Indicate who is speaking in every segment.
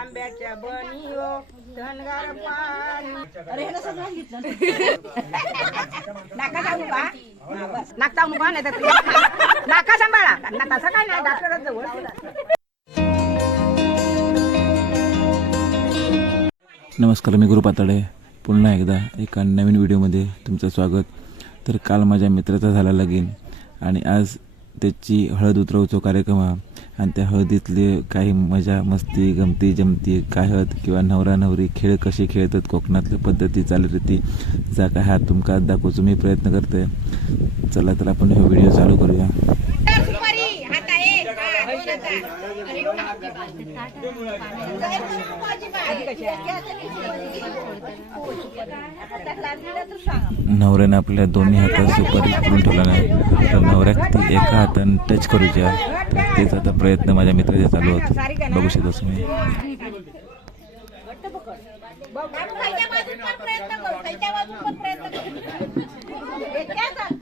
Speaker 1: आंब्याच्या बनी हो धनगार पाणी नाका जाऊ नका बस नाक जाऊ नका नाही तर नाका सांभाळा. ना तसं काय नाही डॉक्टरच जवळ.
Speaker 2: नमस्कार मी गुरु पाताडे. पुन्हा एकदा एका नवीन व्हिडिओमध्ये तुमचं स्वागत. तर काल माझ्या मित्राचा झाला लगीन आणि आज त्याची हळद उतरवतो कार्यक्रम हा आणि त्या हळदीतले काही मजा मस्ती गमती जमती काय हळद किंवा नवरा नवरी खेळ कसे खेळतात कोकणातल्या पद्धती चालीरीती जा काय हा तुमका दाखवतो मी प्रयत्न करतोय. चला तर आपण हा व्हिडिओ चालू करूया. नवऱ्याने आपल्या दोन्ही हातात सुपारी करून ठेवला नाही तर नवऱ्याक ती एका हातानं टच करूच्या तर तेच आता प्रयत्न माझ्या मित्राचे चालू होते बघू शकतो तुम्ही
Speaker 1: प्रयत्न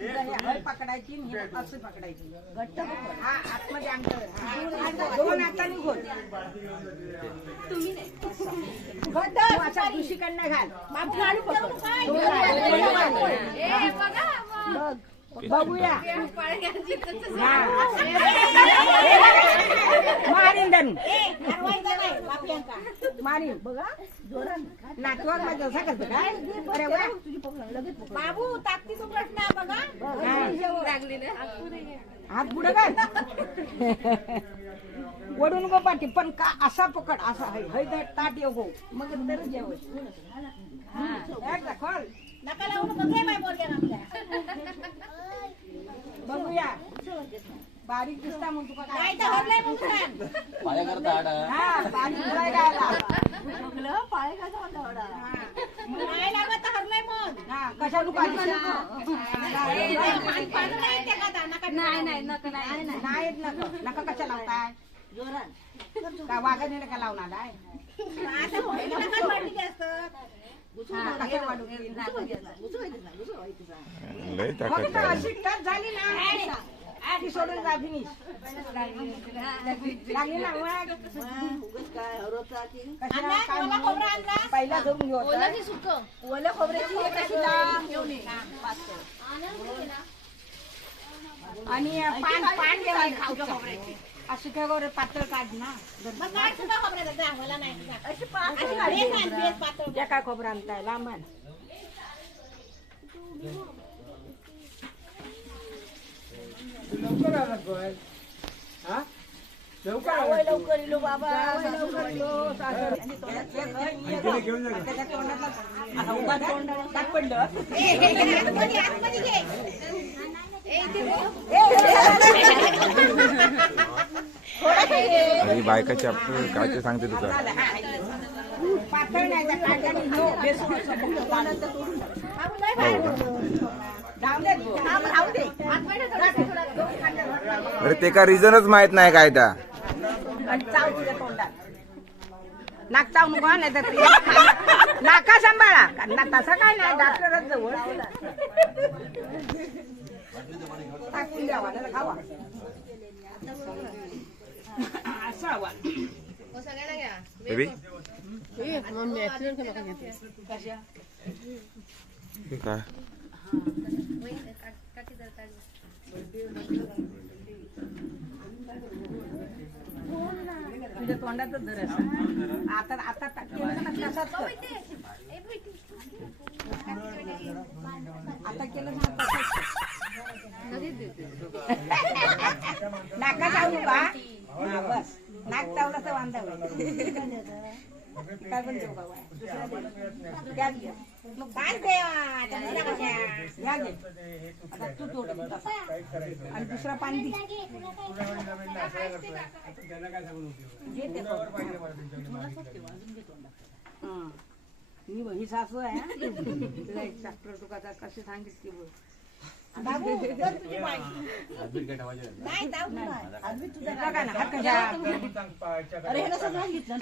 Speaker 1: हळ पकडायची आणि हे असं पकडायची. हा आतमध्ये अंतर हा. दोन हातांनी घोल तू असा दुसरीकडनं घाल. मागून पकड. बघ. बघूया. हा. मारीन धरून. मारीन. बघा. नातवात माझं असं करतं काय? अरे वा.
Speaker 3: बाबू ताकदीचा प्रश्न आहे बघा.
Speaker 1: हात पुढे काय वडून गो पाठी. पण का असा पकड असा. है है तर ताट येऊ मग तर जेव खोल.
Speaker 3: नका लावू नका काय बाय बोलल्या आपल्या
Speaker 1: बघूया बारीक दिसता मग तुका
Speaker 3: काय तर हरलंय मुलगा
Speaker 1: हा बारीक दिसाय गायला
Speaker 3: नाही लागत तर हरलंय मग
Speaker 1: हा कशा तू काढू
Speaker 3: पाणी नाही येते का आता? नका नाही नाही नका नाही
Speaker 1: नाही नका नका कशा लावताय का वाघाने लावणार आहे
Speaker 3: आता नका जास्त
Speaker 1: झाली ना. ती सोडून जा फिनिश लागली ना. मग. कशाला काय
Speaker 3: ओला खोबरं आणला?
Speaker 1: पहिला धरून घेऊ आता.
Speaker 3: ओल्या खोबऱ्याची कशी लांब घेऊन ये.
Speaker 1: आणि पान पान घ्यायला असं काय बरं पातळ काढ ना.
Speaker 3: मग काय सुद्धा नाही अशी अशी बेस बेस पातळ.
Speaker 1: त्या काय खोबरं आणताय लांबण. लवकर इलो बाबा लवकर इलो त्याच्या तोंडातला असा उभा तोंड दात पडलं.
Speaker 3: आतमध्ये, आतमध्ये घे.
Speaker 2: अरे बायकाची आपण काय ते सांगते तुझा
Speaker 1: दे.
Speaker 2: अरे ते का रिझनच माहीत नाही काय त्या.
Speaker 1: आणि चाव तुझ्या तोंडात नाक चाव नको नाही तर नाका सांभाळा ना तसं काय नाही डॉक्टरच जवळ टाकून द्यावा त्याला खावा असं हवा
Speaker 2: बेबी काय
Speaker 1: तुझ्या तोंडातच धर. आता आता. आता केलं. नाका चावू नका हा, बस नाक चावलं तर वांदा. काय पण देऊ बाबा दुसरा द्या घे. मग
Speaker 3: काय देवा, कशा?
Speaker 1: घ्या घे आता तू तोड आणि दुसरा पाणी दे घे ते ही सासू आहे हं. एक डॉक्टर तुका आता कसे सांगितली बघ बाबू तर तुझी बाई.
Speaker 3: नाही जाऊ नाही.
Speaker 1: बघा ना हात कशा
Speaker 3: अरे ह्याला सगळं घेतलं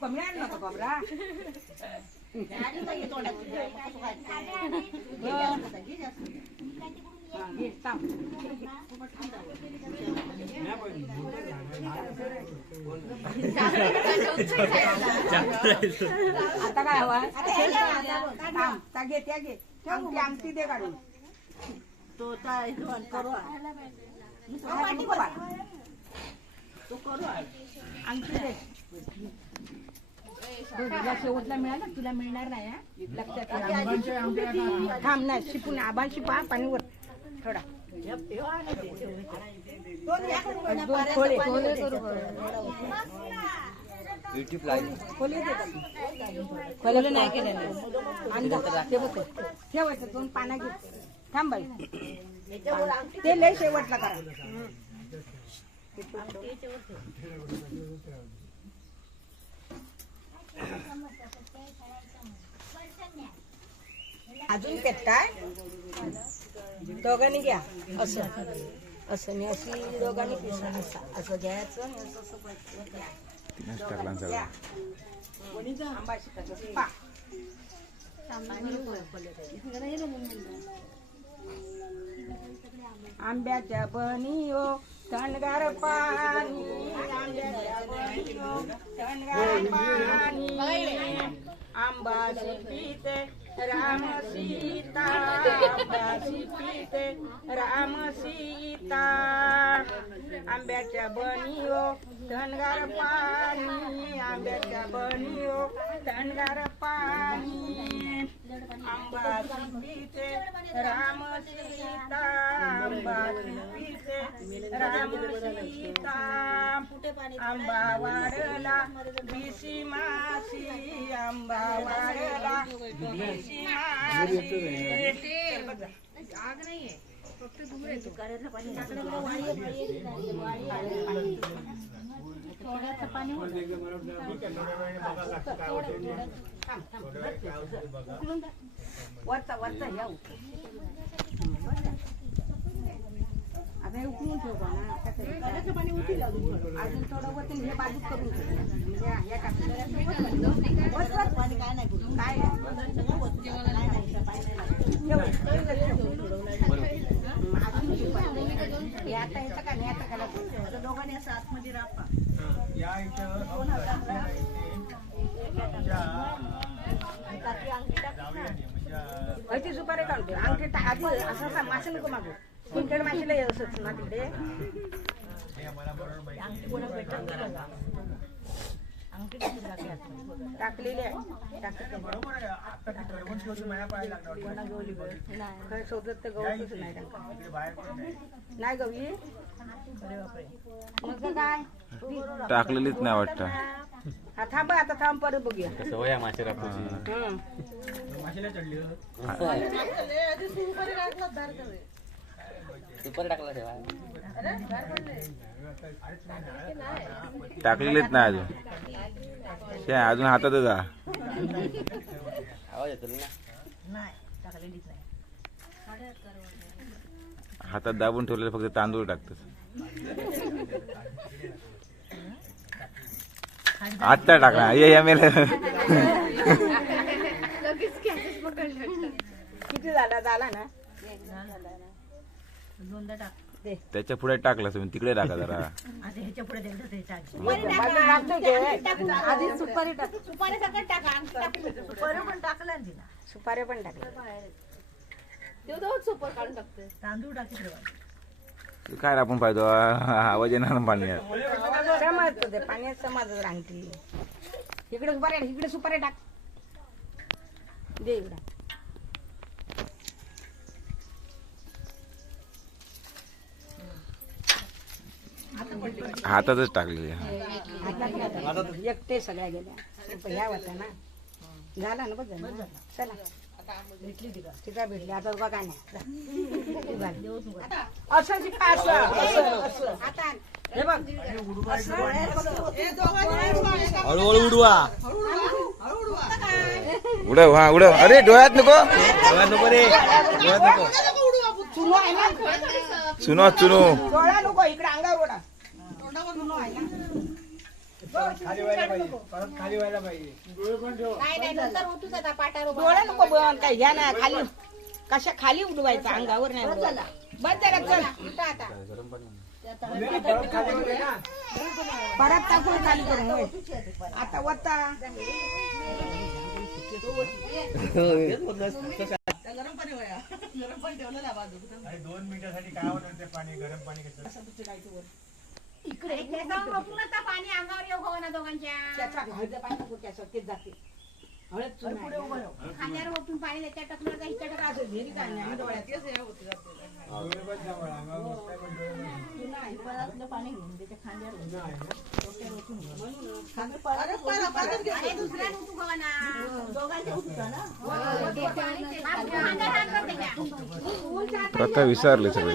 Speaker 1: कमी आहे नको कमरा
Speaker 3: आणि हे तोंडात.
Speaker 1: हा, घे, थांब. आता काय हवा घे त्या घे आमटी दे काढून
Speaker 3: तो करू
Speaker 1: तो करू बाळ. दे शेवटला मिळाला तुला मिळणार नाही लक्षात थांब नाही शिपून आबांशी शिपा पाणी वर थोडा. दोन खोळे खोले दे त्याला. खोले नाही ठेवतो. ठेवायचं दोन पाना घे. थांब बाई. ते लय शेवटला करा. अजून पेट काय दोघांनी घ्या. असं. असं. मी अशी दोघांनी पिसा असं. असं घ्यायचं आणि असं असं घ्यायचं.
Speaker 4: तिनंच टाकला ना सगळं.
Speaker 1: घ्या. आंबा शिकायचं पा. आंब्याच्या बनियो थंडगार पाणी. आंब्याच्या बनियो थंडगार पाणी. आंबाशी पिते राम सीता. पिते राम सीता आंब्याच्या बनिओ धनगार पाणी आंब्याच्या बनिओ धनगार पाणी. आंबा पिते राम सीता आंबा पिते राम सीता. आंबा वाढला बिशी माशी आंबा वाढला बिशी माशी. वरचा वरचा या आता हे उकळून ठेव ना. पाणी अजून थोडं वरती हे बाजूक करून ठेव. या या
Speaker 3: पाणी काय नाही.
Speaker 1: काय? अजून आता याचं का नाही आता
Speaker 3: आता दोघांनी असं आतमध्ये राहा
Speaker 1: व्हायची सुपारी काढून ठेव अंगठी टा- आधी असं असं मासे नको मागू. कुंकड माशीला ये असंच ना तिकडे. टाकलेली आहे. टाकत खरं शोधत तर गवतच नाही टाकत. नाही गवी? मग काय
Speaker 4: टाकलेलीच नाही वाटतं.
Speaker 1: हा थांब आता थांब परत बघूया.
Speaker 5: सवय मासे राखायची
Speaker 1: हं.
Speaker 5: सुपर टाकला तेव्हा
Speaker 4: टाकलेलीच नाही अजून. शे, अजून हातातच आ
Speaker 5: आवाज येतो ना.
Speaker 4: हातात दाबून ठेवलेले फक्त तांदूळ टाकतात आत्ता टाकला. ये या मेल.
Speaker 1: किती झाला? झाला ना? दे.
Speaker 4: त्याच्या पुढे टाकलं तुम्ही तिकडे टाका जरा.
Speaker 1: ते. सुपारी टाक.
Speaker 3: सुपारी सगळं टाका. सुपारी. पण टाकलं ना तिला.
Speaker 1: सुपारी पण टाकली.
Speaker 3: तेवढं सुपर काढून टाकते
Speaker 1: तांदूळ टाकी
Speaker 4: काय आपण पाहिजे आवाज येणार ना पाण्यात
Speaker 1: समजतो ते पाण्यात रांगती इकडे सुपारी टाक, इकडे सुपारी टाक. दे इकडे.
Speaker 4: हातातच टाकले
Speaker 1: हातात एकटे सगळ्या गेल्या. ह्या होत्या ना. झाला ना बघ भेटली आता बघा नाही. असं. हे बघ.
Speaker 5: हळूहळू उडवा.
Speaker 4: उडव. हा उडव. अरे डोळ्यात नको. डोळ्यात नको रे. डोळ्यात नको.
Speaker 1: चुनो
Speaker 4: चुनो चुनो
Speaker 1: डोळा नको. इकडे अंगावर ओढा.
Speaker 3: नाही नाही नंतर उठूच आता पाटावर उभं
Speaker 1: डोळा नको बन काय घ्या ना खाली. कशा खाली उडवायचा? अंगावर नाही उडवायचा. बंद करा चल.
Speaker 3: उठा आता.
Speaker 1: परत टाकून खाली करून होय. आता वत्ता
Speaker 3: इकडे इकडे जाऊन उठून आता पाणी? अंगावर येऊ गं ना दोघांच्या
Speaker 1: त्याचा हळद पाणी कुठे ते जाते हळद चुना.
Speaker 3: खांद्यावर उठून पाणी त्याच्या टकलं तर हिच्या टकलं
Speaker 1: असं घेरी काय नाही, डोळ्यात.
Speaker 3: अरे दुसऱ्यानं उठू गं ना. हा, त्याच्या.
Speaker 4: प्रथा विसरले सगळे.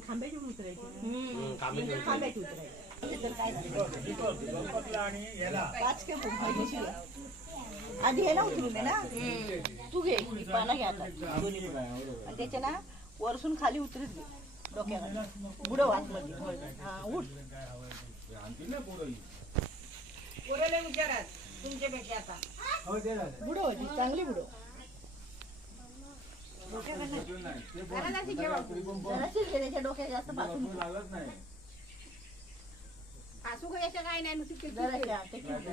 Speaker 5: खांबे
Speaker 6: आधी हे ना उचलून दे ना तू घे पानं घे आता दोन्ही पण. आणि त्याच्या ना वरसून खाली उतरत घे डोक्याला बुडव आतमध्ये हा उठ
Speaker 1: पोराला विचारा तुमच्यापेक्षा आता
Speaker 6: बुडव. ती चांगली बुडव
Speaker 3: जरा जास्त घे बाबू.
Speaker 6: जराशीच घे त्याच्या डोक्यात जास्त पासून
Speaker 3: हसू गं याच्या काय नाही नुसती किरकिर.
Speaker 6: जराशा टेकून घे.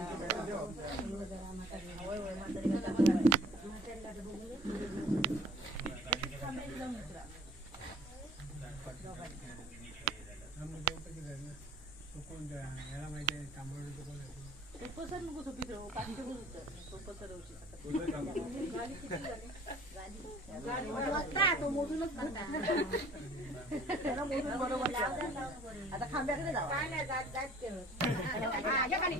Speaker 6: ते पसर नको झोपीत राहू. आता खांब्याकडे जावा
Speaker 3: काय नाही जात जात ठेवत. हा, या खाली.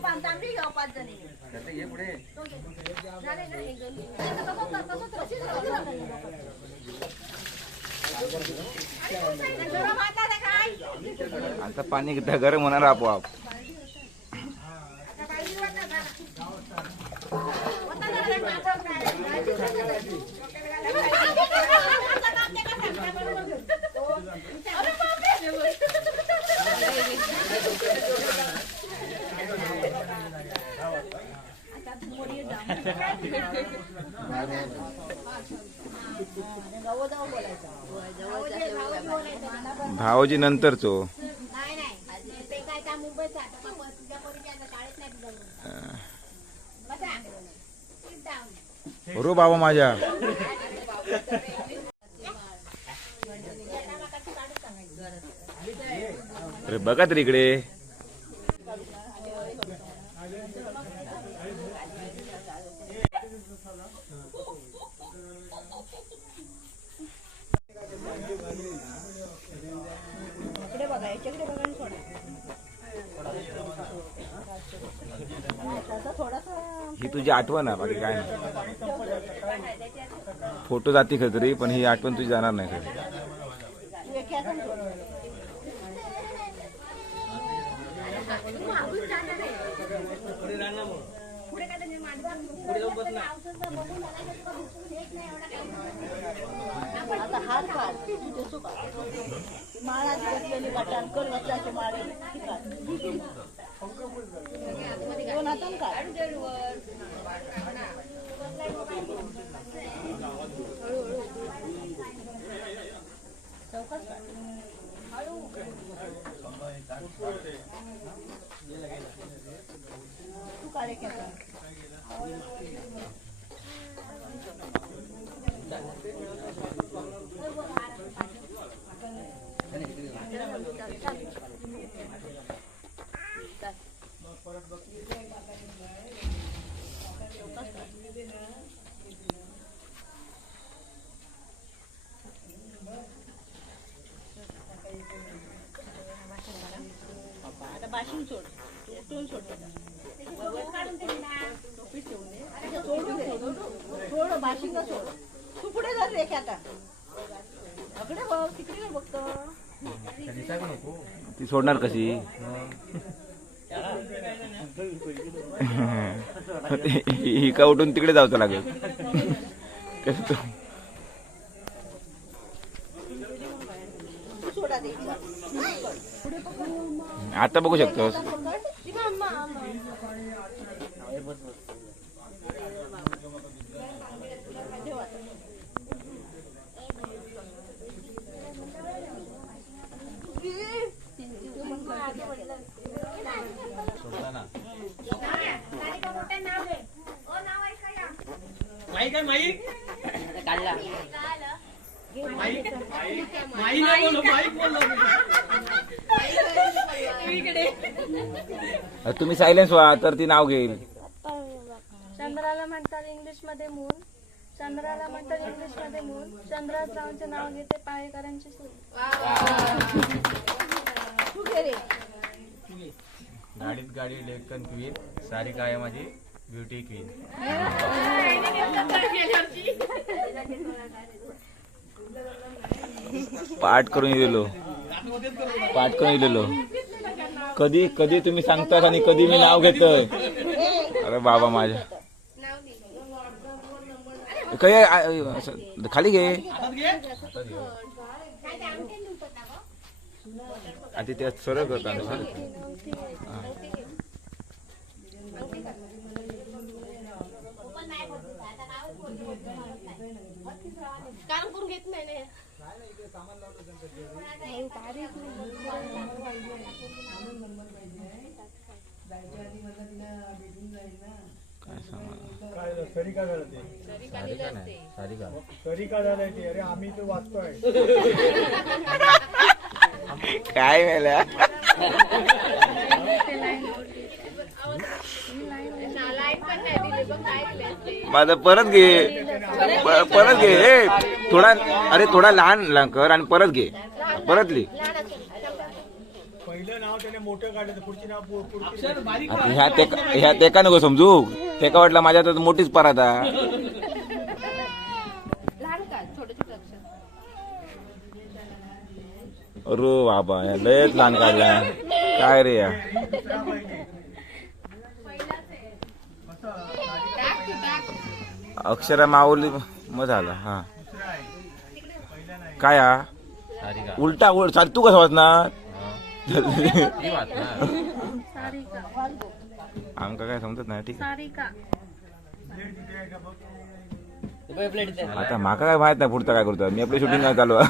Speaker 4: आता पाणी गरम होणार आपोआप भावजी नंतरचो
Speaker 3: नाही नाही ते काय त्या मुंबईचा आता बाबा तुझ्या पोरीच्या आता शाळेत नाही तुझं मुलं. बसा. Sit down.
Speaker 4: रो बाबा माझ्या अरे बघा तरी इकडे
Speaker 6: इकडे बघा याच्याकडे बघा आणि सोडा त्याचा थोडासा
Speaker 4: ही तुझी आठवण आहे बाकी काय नाही. फोटो जाती खरी पण ही आठवण तुझी जाणार नाही खरी.
Speaker 6: आता हार काढ तुझे सुका माळा घेतलेली वाटण कल माळी माळे ती काढ. दोन हातान काढ चौकात काढ. तू काढ एक हातानं. आता बाशिंग सोड तू उठून सोड त्याचा. टोपी ठेवून दे. त्याच्या सोडून दे. सोड बाशिंग सोड तू पुढे जा रे आता अकडे बघ तिकडे नाही बघतो
Speaker 4: ती सोडणार कशी? हिका का उठून तिकडे जावचं लागेल? कसं तू? आता बघू शकतोस.
Speaker 5: काढला माई?
Speaker 4: तुम्ही सायलेन्स व्हा तर ती नाव घेईल.
Speaker 7: चंद्राला म्हणतात इंग्लिशमध्ये मून चंद्राला म्हणतात इंग्लिशमध्ये मून चंद्ररावचे नाव घेते पाळेकरांची सून.
Speaker 6: तू घे रे.
Speaker 8: गाडीत गाडी डेक्कन क्वीन सारिका आहे माझी ब्युटी क्वीन.
Speaker 4: पाठ करून गेलेलो पाठ करून गेलेलो कधी कधी तुम्ही सांगतात आणि कधी मी नाव घेत अरे बाबा माझ्या. काय असं, खाली घे. आधी त्या सरळ करतात
Speaker 3: काम करून घेत नाही ना
Speaker 4: काय
Speaker 9: सरी का झालं ते?
Speaker 8: सारिका नाही? सारिका
Speaker 9: सरी का? झालंय ते? अरे आम्ही तो वाचतोय.
Speaker 4: काय मेल्या
Speaker 3: लाइट पण नाही दिली बघ काय केले असते
Speaker 4: माझं परत घे. प- परत घे. ए, थोडा अरे थोडा लहान लहान कर आणि परत घे. परत लिह
Speaker 9: पहिलं नाव त्याने मोठं काढलं तर पुढची नाव पु- पुढची
Speaker 5: अक्षर बारीक
Speaker 4: आता ह्या तेका ह्या तेका नको समजू. तेका वाटलं माझ्या तर मोठीच पराता
Speaker 3: लहान का? छोटे छोटे अक्षर.
Speaker 4: अरे बाबा या लयच लहान काढला. काय रे या?
Speaker 9: दुसरा
Speaker 4: अक्षरा माऊली मग झाला हा. काय हा?
Speaker 8: सारिका.
Speaker 4: उलटा उलट चाल तू कसं वाचणार? आमका काय समजत नाही ठीक आता माका काय माहीत नाही पुढचं काय करतो मी आपली शूटिंग काय चालू. आहे.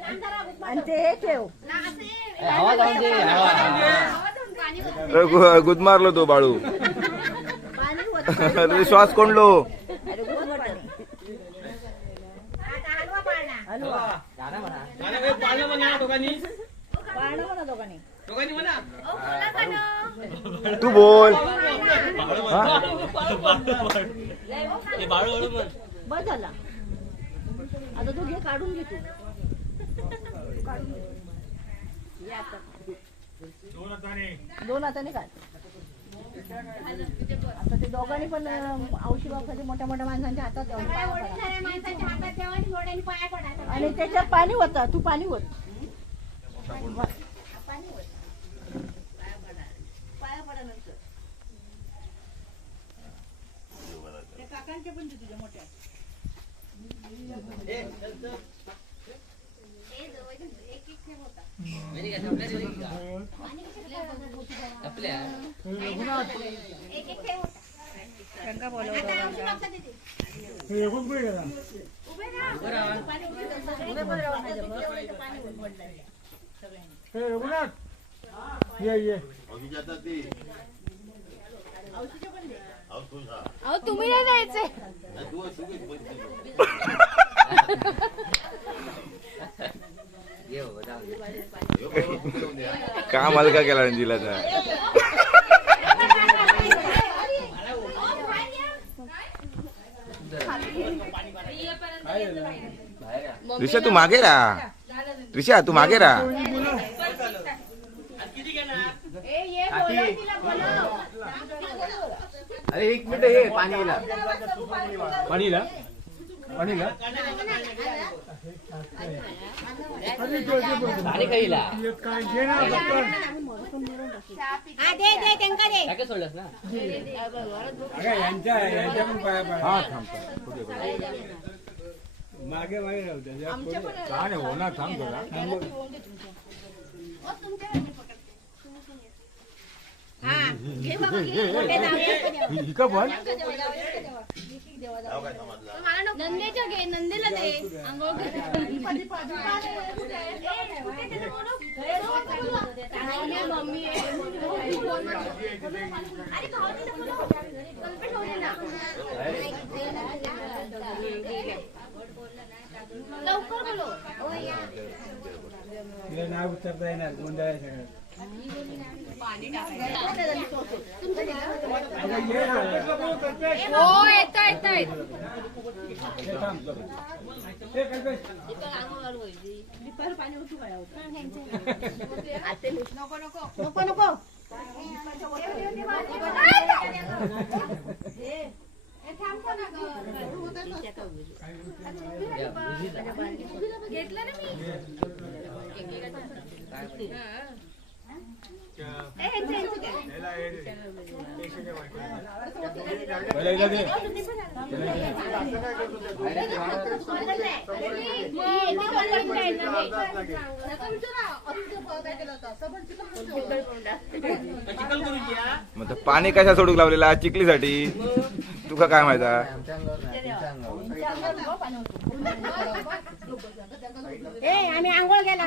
Speaker 6: आणि ते ठेव.
Speaker 3: ना असे आवाज होऊन पाणी
Speaker 4: अरे गु- गुदमारलो तो बाळू.
Speaker 6: पाणी होत.
Speaker 4: अरे श्वास कोंडलो.
Speaker 6: अरे गुड पाणी.
Speaker 3: आता हलवा पाळणा
Speaker 6: हलवा.
Speaker 5: गाणं काही पाळणं म्हणा दोघांनी?
Speaker 6: पाळणं म्हणा दोघांनी.
Speaker 5: दोघांनी म्हणा.
Speaker 3: ओ बोला गाणं
Speaker 4: तू बोल.
Speaker 5: हे? बाळू बाळू म्हण
Speaker 6: बस झाला. आता तू घे काढून घे तू.
Speaker 9: दोन हाताने
Speaker 6: काय
Speaker 3: आता ते दोघांनी पण औषधी मोठ्या मोठ्या माणसांच्या हातात द्यावं
Speaker 5: हातात आणि
Speaker 3: त्याच्यात पाणी होतं तू पाणी होत. काकांच्या पण तुझ्या मोठ्या
Speaker 5: अहो तुम्ही नाही द्यायचे
Speaker 4: का मालका केला रणजीला ऋषा तू मागे राहा. ऋषा तू मागे राहा.
Speaker 8: अरे एक मिनिट हे पाणीला.
Speaker 6: पाणीला?
Speaker 8: सोडलंस ना
Speaker 6: मागे मागे राहू द्या. होणार थांब थोडा
Speaker 5: हा घे बाबा घे मोठे दावे
Speaker 6: इकडं पण
Speaker 5: नंदेच्या घे नंदेला दे आंघोळ मम्मी अरे खाऊ दे ना बोलव. कल्पे ठेवू दे ना. लवकर बोलो
Speaker 6: तिला नाव उतरता येणार गोंधळ आहे सगळं अगं, ये ना.
Speaker 5: हो येतो येतो
Speaker 6: हे थांब,
Speaker 3: नको नको
Speaker 5: घेतलं ना मी
Speaker 4: मग पाणी कशा सोडू लावलेला? चिखलीसाठी. तुका काय माहिता
Speaker 5: आम्ही आंघोळ गेला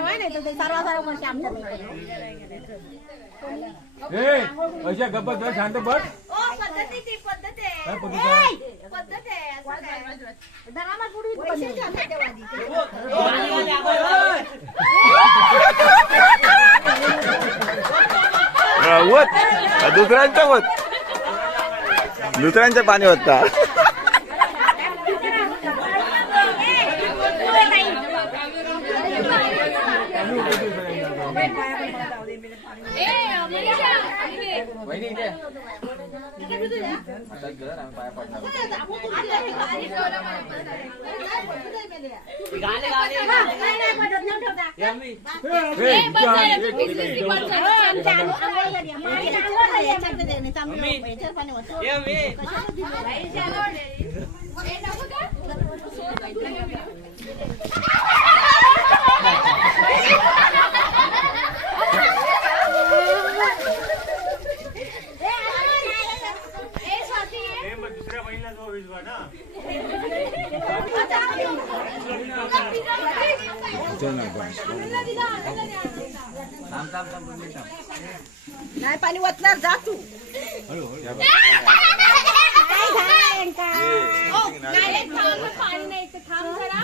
Speaker 5: सर्व सर्व आमच्या
Speaker 6: ए, अशा गप्पा जरा शांत बस.
Speaker 5: ओ पद्धत ती पद्धत आहे.
Speaker 6: काय पद्धत आहे?
Speaker 4: वत. दुसऱ्यांच्या वत. दुसऱ्यांच्या पाणी होता
Speaker 5: ए, मनीषा, इकडे.
Speaker 8: वहिनी इथे आता घर आम्ही पाया पडणार
Speaker 9: गाणे गाणे
Speaker 5: नाही, नाही, पद्धत न ठेवता.
Speaker 9: यम्मी.
Speaker 6: ए,
Speaker 5: ए, बस झालं,
Speaker 6: जा,
Speaker 5: तू
Speaker 6: ए,
Speaker 5: पिसलीस ती बस झालं. आमच्या आंघोळ- आंघोळ करूया. मागे आंघोळ करूया.
Speaker 3: याच्यात दे, नाही चांगलं
Speaker 9: मम्मी.
Speaker 3: याच्यात पाणी होतं.
Speaker 9: यम्मी.
Speaker 5: बाईची आंघोळ दे. ए, नको का? ए, स्वाती, ये.
Speaker 6: हे मग दुसऱ्या बहिणीला जो विजवा ना
Speaker 8: थांब थांब थांब दोन मिनिटं थांब.
Speaker 3: नाही पाणी वाचणार जा तू
Speaker 5: पाणी नाही इथं. थांब जरा.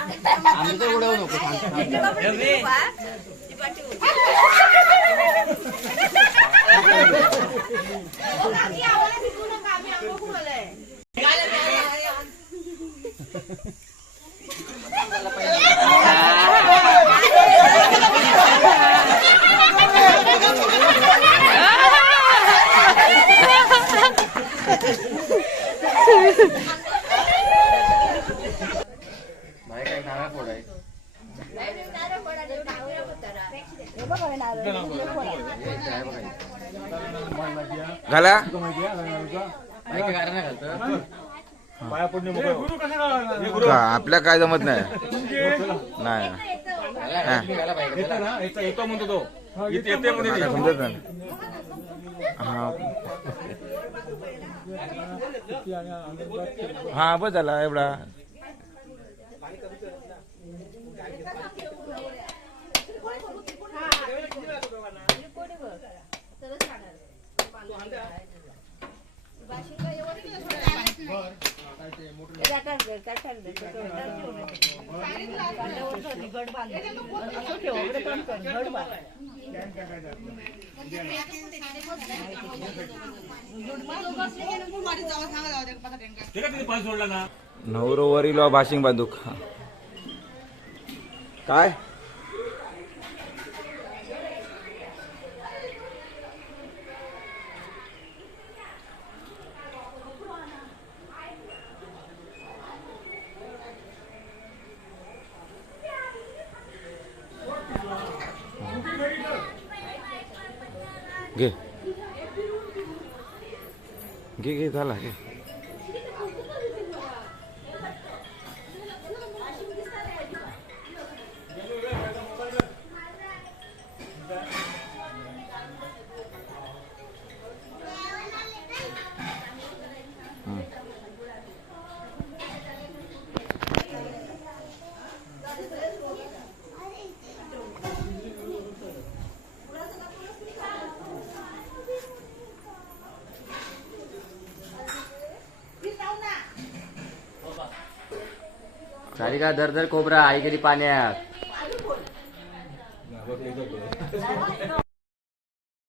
Speaker 8: आम्ही तर उडवू नको थांब थांब
Speaker 9: यम्मी.
Speaker 3: ओ, काकी, आम्हाला भिजवू नका. आम्ही आंघोळ करून आलोय.
Speaker 9: हे बघा हे नारळ हे फळ आहे.
Speaker 6: घाला
Speaker 10: पाया पडणे गुरु कसं
Speaker 6: का आपल्या काय जमत नाही. नाही. हा.
Speaker 10: येतो म्हणतो तो येते
Speaker 6: मला समजत नाही हा हा बस झाला एवढा. नवरोवरील भाशिंग बांधूक काय? घे. घे घे झाला घे.
Speaker 8: सारिका दर दर कोबरा आई गेली पाण्यात.